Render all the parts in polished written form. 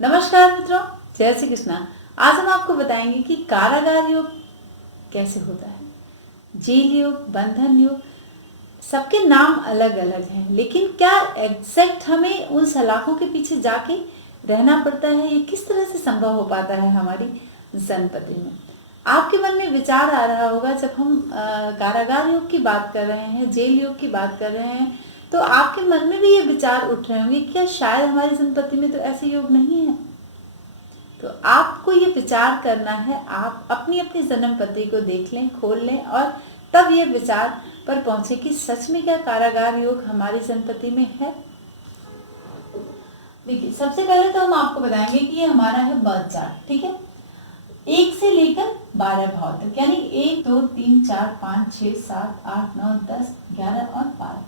नमस्कार मित्रों, जय श्री कृष्णा। आज हम आपको बताएंगे कि कारागार योग कैसे होता है। जेल योग, बंधन योग, सबके नाम अलग अलग हैं, लेकिन क्या एग्जैक्ट हमें उन सलाखों के पीछे जाके रहना पड़ता है? ये किस तरह से संभव हो पाता है हमारी संपत्ति में? आपके मन में विचार आ रहा होगा जब हम कारागार योग की बात कर रहे हैं, जेल योग की बात कर रहे हैं, तो आपके मन में भी ये विचार उठ रहे होंगे, क्या शायद हमारी संपत्ति में तो ऐसे योग नहीं है? तो आपको ये विचार करना है, आप अपनी अपनी जन्म पत्री को देख लें, खोल लें और तब ये विचार पर पहुंचे कि सच में क्या कारागार योग हमारी संपत्ति में है। देखिए, सबसे पहले तो हम आपको बताएंगे कि ये हमारा है बर्थ चार्ट, ठीक है। 1 से लेकर 12 भाव तक, यानी 1 2 3 4 5 6 7 8 9 10 11 और 12,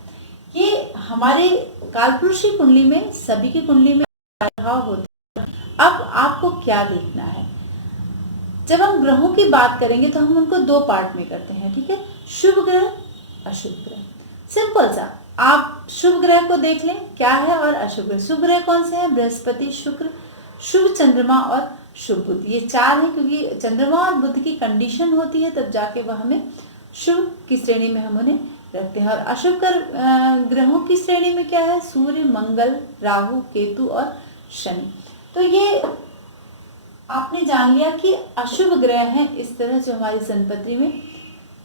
ये हमारे कालपुरुषी कुंडली में, सभी की कुंडली में भाव होते हैं। अब आपको क्या देखना है, जब हम ग्रहों की बात करेंगे तो हम उनको 2 पार्ट में करते हैं, ठीक है। शुभ ग्रह, अशुभ ग्रह। सिंपल सा, आप शुभ ग्रह को देख लें क्या है और अशुभ ग्रह। शुभ ग्रह कौन से हैं? बृहस्पति, शुक्र, शुभ चंद्रमा और शुभ बुध। ये 4 है, क्योंकि चंद्रमा और बुध की कंडीशन होती है तब जाके वह हमें शुभ की श्रेणी में हम उन्हें रखते हैं। और अशुभ ग्रहों की श्रेणी में क्या है? सूर्य, मंगल, राहु, केतु और शनि। तो ये आपने जान लिया कि अशुभ ग्रह हैं इस तरह जो हमारी संपत्ति में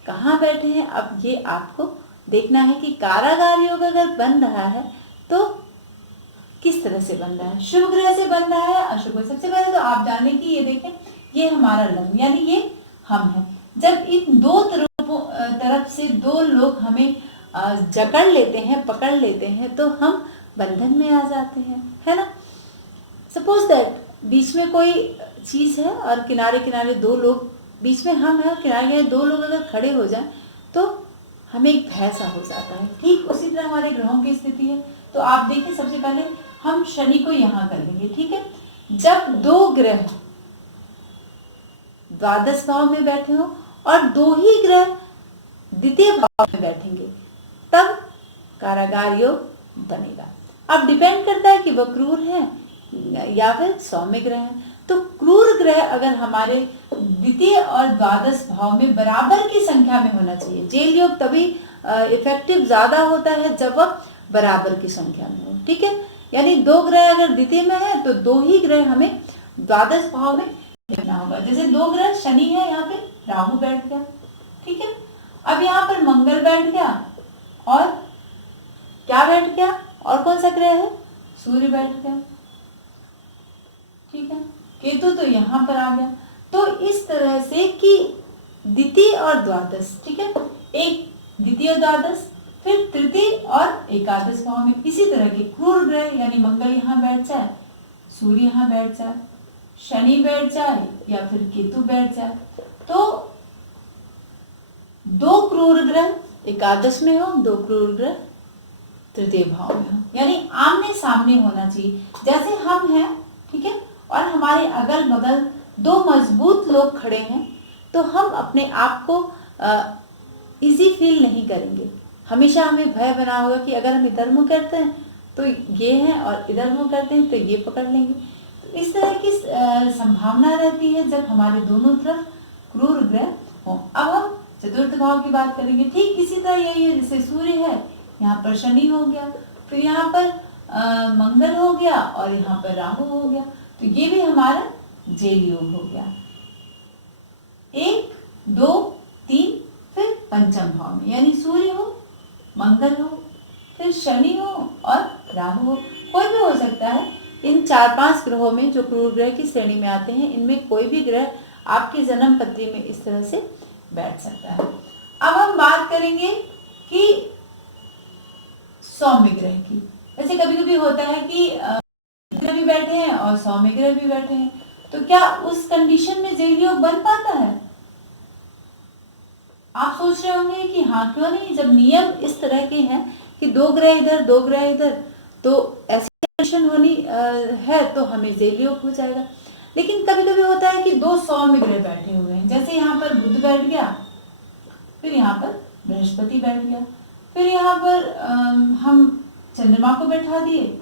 कहाँ बैठे हैं। अब ये आपको देखना है कि कारागार योग अगर बन रहा है तो किस तरह से बन रहा है। शुभ ग्रह से बन रहा है, अशुभ ग्रह। सबसे पहले तो आप जाने कि ये देखें, ये हमारा लग्न, यानी ये हम हैं। जब इन दो तरफ से 2 लोग हमें जकड़ लेते हैं, पकड़ लेते हैं, तो हम बंधन में आ जाते हैं, है ना। सपोज दैट बीच में कोई चीज है और किनारे किनारे 2 लोग, बीच में हम हैं और किनारे 2 लोग अगर खड़े हो जाएं तो हमें एक भय सा हो जाता है। ठीक उसी तरह हमारे ग्रहों की स्थिति है। तो आप देखिए, सबसे पहले हम शनि को यहाँ कर लेंगे, ठीक है। जब 2 ग्रह द्वादश भाव में बैठे हो और 2 ही ग्रह द्वितीय भाव में बैठेंगे तब कारागार योग बनेगा। अब डिपेंड करता है कि वह क्रूर है या फिर सौम्य ग्रह है। तो क्रूर ग्रह अगर हमारे द्वितीय और द्वादश भाव में बराबर की संख्या में होना चाहिए। जेल योग तभी इफेक्टिव ज्यादा होता है जब वह बराबर की संख्या में हो, ठीक है। यानी 2 ग्रह अगर द्वितीय में है तो 2 ही ग्रह हमें द्वादश भाव में देखना होगा। जैसे 2 ग्रह शनि है, यहाँ पे राहु बैठ गया, ठीक है। अब यहाँ पर मंगल बैठ गया और क्या बैठ गया, और कौन सा ग्रह है? सूर्य बैठ गया, ठीक है। केतु तो यहाँ पर आ गया। तो इस तरह से कि द्वितीय और द्वादश, ठीक है, एक द्वितीय और द्वादश, फिर तृतीय और एकादश भाव में इसी तरह के क्रूर ग्रह, यानी मंगल यहाँ बैठ जाए, सूर्य यहाँ बैठ जाए, शनि बैठ जाए या फिर केतु बैठ जाए, तो 2 क्रूर ग्रह एकादश में हो, 2 क्रूर ग्रह तृतीय भाव में हो, यानी आमने सामने होना चाहिए। जैसे हम हैं, ठीक है, और हमारे अगल बगल 2 मजबूत लोग खड़े हैं, तो हम अपने आप को इजी फील नहीं करेंगे। हमेशा हमें भय बना होगा कि अगर हम इधर मुंह करते हैं तो ये हैं और इधर मुंह करते हैं तो ये पकड़ लेंगे। तो इस तरह की संभावना रहती है जब हमारे दोनों तरफ क्रूर ग्रह हो। अब हम चतुर्थ भाव की बात करेंगे। ठीक इसी तरह यही है, जैसे सूर्य है, यहाँ पर शनि हो गया, फिर यहाँ पर मंगल हो गया और यहाँ पर राहु हो गया, तो ये भी हमारा जेल योग हो गया। 1 2 3 फिर पंचम भाव में, यानी सूर्य हो, मंगल हो, फिर शनि हो और राहु हो। कोई भी हो सकता है। इन 4-5 ग्रहों में जो क्रूर ग्रह की श्रेणी में आते हैं, इनमें कोई भी ग्रह आपकी जन्म पत्री में इस तरह से बैठ सकता है। अब हम बात करेंगे कि सौम्य ग्रह की। वैसे कभी कभी होता है कि ग्रह भी बैठे हैं और सौम्य ग्रह भी बैठे हैं, तो क्या उस कंडीशन में जेल योग बन पाता है? आप सोच रहे होंगे कि हाँ क्यों नहीं, जब नियम इस तरह के हैं कि 2 ग्रह इधर 2 ग्रह इधर, तो ऐसी कंडीशन होनी है तो हमें जेल योग हो जाएगा। लेकिन कभी कभी होता है कि 2 सौम्य ग्रह बैठे हुए हैं, जैसे यहाँ पर बुध बैठ गया, फिर यहाँ पर बृहस्पति बैठ गया, फिर यहाँ पर हम चंद्रमा को बैठा दिए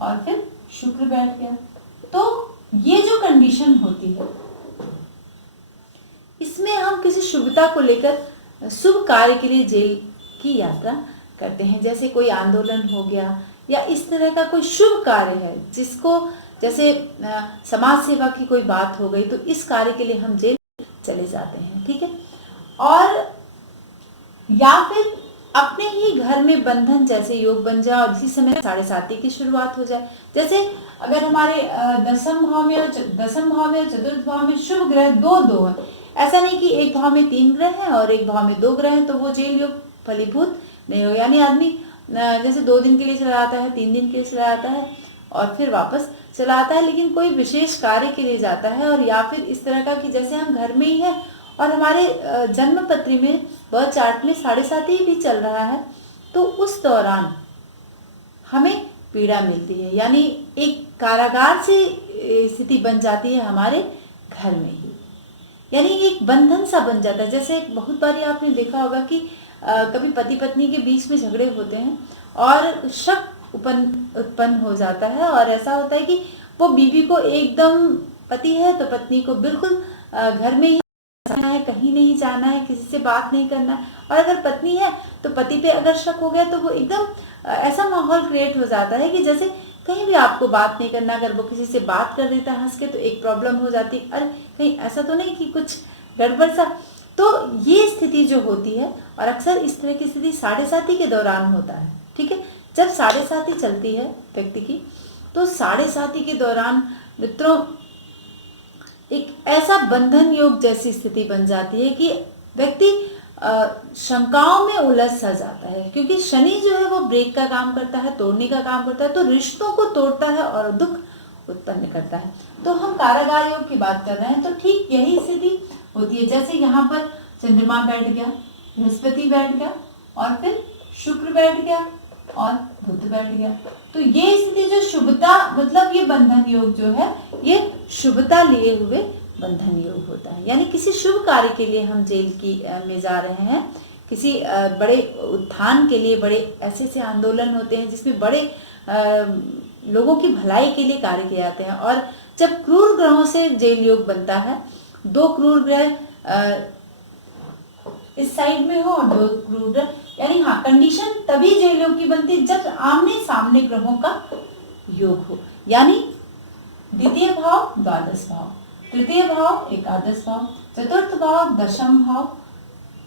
और फिर शुक्र बैठ गया, तो ये जो कंडीशन होती है इसमें हम किसी शुभता को लेकर शुभ कार्य के लिए जेल की यात्रा करते हैं। जैसे कोई आंदोलन हो गया या इस तरह का कोई शुभ कार्य है जिसको, जैसे समाज सेवा की कोई बात हो गई, तो इस कार्य के लिए हम जेल चले जाते हैं, ठीक है। और या फिर अपने ही घर में बंधन जैसे योग बन जाए और इसी समय 7.5 की शुरुआत हो जाए। जैसे अगर हमारे दसम भाव में और चतुर्थ भाव में शुभ ग्रह दो है, ऐसा नहीं कि एक भाव में 3 ग्रह हैं और एक भाव में 2 ग्रह हैं तो वो जेल योग फलीभूत नहीं हो। यानी आदमी जैसे 2 दिन के लिए चला जाता है, 3 दिन के लिए चला जाता है और फिर वापस चला आता है, लेकिन कोई विशेष कार्य के लिए जाता है। और या फिर इस तरह का कि जैसे हम घर में ही है और हमारे जन्म पत्री में बर्थ चार्ट में 7.5 भी चल रहा है, तो उस दौरान हमें पीड़ा मिलती है। यानी एक कारागार से स्थिति बन जाती है हमारे घर में ही, यानी एक बंधन सा बन जाता है। जैसे बहुत बारी आपने देखा होगा कि कभी पति पत्नी के बीच में झगड़े होते हैं और शक उत्पन्न हो जाता है और ऐसा होता है कि वो बीवी को एकदम, पति है तो पत्नी को बिल्कुल घर में ही रहना है, कहीं नहीं जाना है, किसी से बात नहीं करना है। और अगर पत्नी है तो पति पे अगर शक हो गया तो वो एकदम ऐसा माहौल क्रिएट हो जाता है कि जैसे कहीं भी आपको बात नहीं करना, अगर वो किसी से बात कर देता है हंस के तो एक प्रॉब्लम हो जाती है, अरे कहीं ऐसा तो नहीं कि कुछ गड़बड़ सा। तो ये स्थिति जो होती है, और अक्सर इस तरह की स्थिति 7.5 के दौरान होता है, ठीक है। जब 7.5 चलती है व्यक्ति की, तो 7.5 के दौरान मित्रों एक ऐसा बंधन योग जैसी स्थिति बन जाती है कि व्यक्ति शंकाओं में उलझ सा जाता है, क्योंकि शनि जो है वो ब्रेक का काम करता है, तोड़ने का काम करता है, तो रिश्तों को तोड़ता है और दुख उत्पन्न करता है। तो हम कारागार योग की बात कर रहे हैं, तो ठीक यही स्थिति होती है। जैसे यहाँ पर चंद्रमा बैठ गया, बृहस्पति बैठ गया और फिर शुक्र बैठ गया और बुध बैठ गया, तो ये स्थिति जो शुभता, मतलब ये बंधन योग जो है ये शुभता लिए हुए बंधन योग होता है। यानी किसी शुभ कार्य के लिए हम जेल की में जा रहे हैं, किसी बड़े उत्थान के लिए, बड़े ऐसे आंदोलन होते हैं जिसमें बड़े लोगों की भलाई के लिए कार्य किए जाते हैं। और जब क्रूर ग्रहों से जेल योग बनता है, 2 क्रूर ग्रह इस साइड में हो और 2 क्रूर ग्रह, यानी हाँ, कंडीशन तभी जेल योग की बनती है जब आमने सामने ग्रहों का योग हो। यानी द्वितीय भाव द्वादश भाव, तृतीय भाव एकादश भाव, चतुर्थ भाव दशम भाव,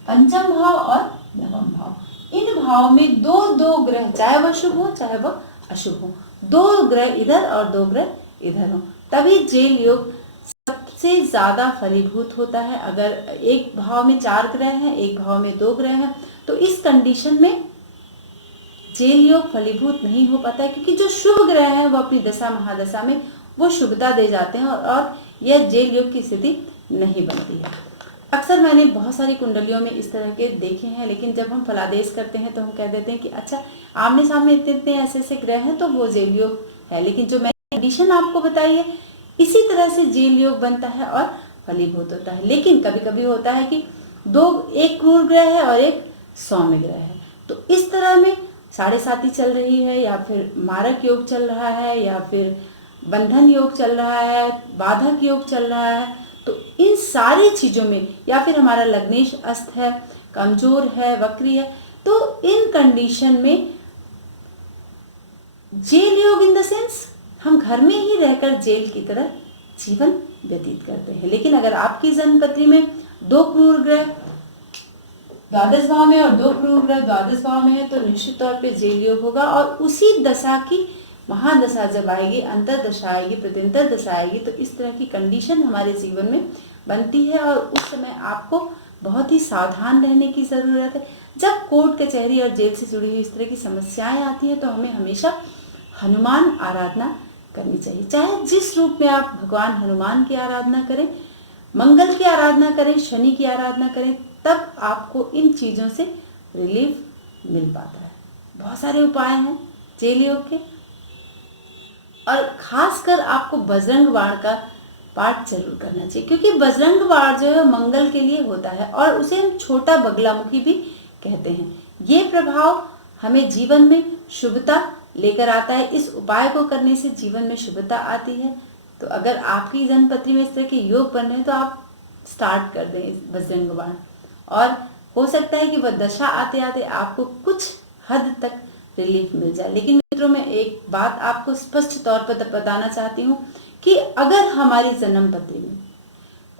पंचम भाव और नवम भाव, इन भाव में 2 ग्रह, चाहे वह शुभ हो चाहे वह अशुभ हो, 2 ग्रह इधर और 2 ग्रह इधर हो, तभी जेल योग सबसे ज्यादा फलीभूत होता है। अगर एक भाव में 4 ग्रह हैं, एक भाव में 2 ग्रह हैं, तो इस कंडीशन में जेल योग फलीभूत नहीं हो पाता है, क्योंकि जो शुभ ग्रह हैं वो अपनी दशा महादशा में वो शुभता दे जाते हैं और यह जेल योग की स्थिति नहीं बनती है। अक्सर मैंने बहुत सारी कुंडलियों में इस तरह के देखे हैं, लेकिन जब हम फलादेश करते हैं तो हम कह देते हैं कि अच्छा, आमने सामने इतने ऐसे ग्रह हैं तो वो जेल योग है, लेकिन जो मैंने कंडीशन आपको बताई है इसी तरह से जेल योग बनता है और फलीभूत होता है। लेकिन कभी कभी होता है कि एक क्रूर ग्रह है और एक सौम्य ग्रह है, तो इस तरह में 7.5 चल रही है, या फिर मारक योग चल रहा है, या फिर बंधन योग चल रहा है, बाधक योग चल रहा है, तो इन सारी चीजों में, या फिर हमारा लग्नेश अस्त है, कमजोर है, वक्री है, तो इन कंडीशन में जेल योग इन द सेंस हम घर में ही रहकर जेल की तरह जीवन व्यतीत करते हैं। लेकिन अगर आपकी जन्मपत्री में 2 क्रूर ग्रह द्वादश भाव में और 2 क्रूर ग्रह द्वादश भाव में है, तो निश्चित तौर पे जेल योग होगा। और उसी दशा की महादशा जब आएगी, अंतर दशा आएगी, प्रत्यंतर दशा आएगी, तो इस तरह की कंडीशन हमारे जीवन में बनती है और उस समय आपको बहुत ही सावधान रहने की जरूरत है। जब कोर्ट कचहरी और जेल से जुड़ी हुई इस तरह की समस्याएं आती हैं तो हमें हमेशा हनुमान आराधना करनी चाहिए। चाहे जिस रूप में आप भगवान हनुमान की आराधना करें, मंगल की आराधना करें, शनि की आराधना करें, तब आपको इन चीजों से रिलीफ मिल पाता है। बहुत सारे उपाय हैं जेल योग के, और खासकर आपको बजरंग बाण का पाठ जरूर करना चाहिए, क्योंकि बजरंग बाण जो है मंगल के लिए होता है और उसे हम छोटा बगलामुखी भी कहते हैं। ये प्रभाव हमें जीवन में शुभता लेकर आता है। इस उपाय को करने से जीवन में शुभता आती है। तो अगर आपकी जन्म पत्री में इस तरह के योग बन रहे हैं तो आप स्टार्ट कर दें इस बजरंग बाण, और हो सकता है कि वह दशा आते आते आपको कुछ हद तक रिलीफ मिल जाए। लेकिन मित्रों, मैं एक बात आपको स्पष्ट तौर पर बताना चाहती हूँ कि अगर हमारी जन्म पत्री में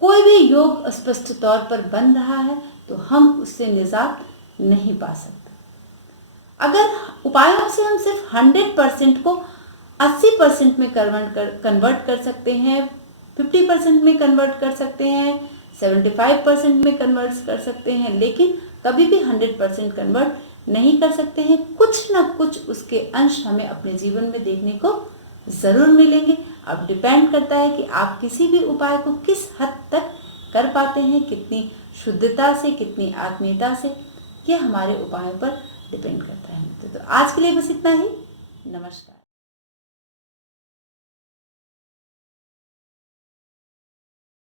कोई भी योग स्पष्ट तौर पर बन रहा है तो हम उससे निजात नहीं पा सकते। अगर उपायों से हम सिर्फ 100% को 80% में कन्वर्ट कर सकते हैं, 50% में कन्वर्ट कर सकते हैं, 75% में कन्वर्ट कर सकते हैं, लेकिन कभी भी 100% कन्वर्ट नहीं कर सकते हैं। कुछ ना कुछ उसके अंश हमें अपने जीवन में देखने को जरूर मिलेंगे। अब डिपेंड करता है कि आप किसी भी उपाय को किस हद तक कर पाते हैं, कितनी शुद्धता से, कितनी आत्मीयता से, यह हमारे उपायों पर डिपेंड करता है। तो आज के लिए बस इतना ही। नमस्कार।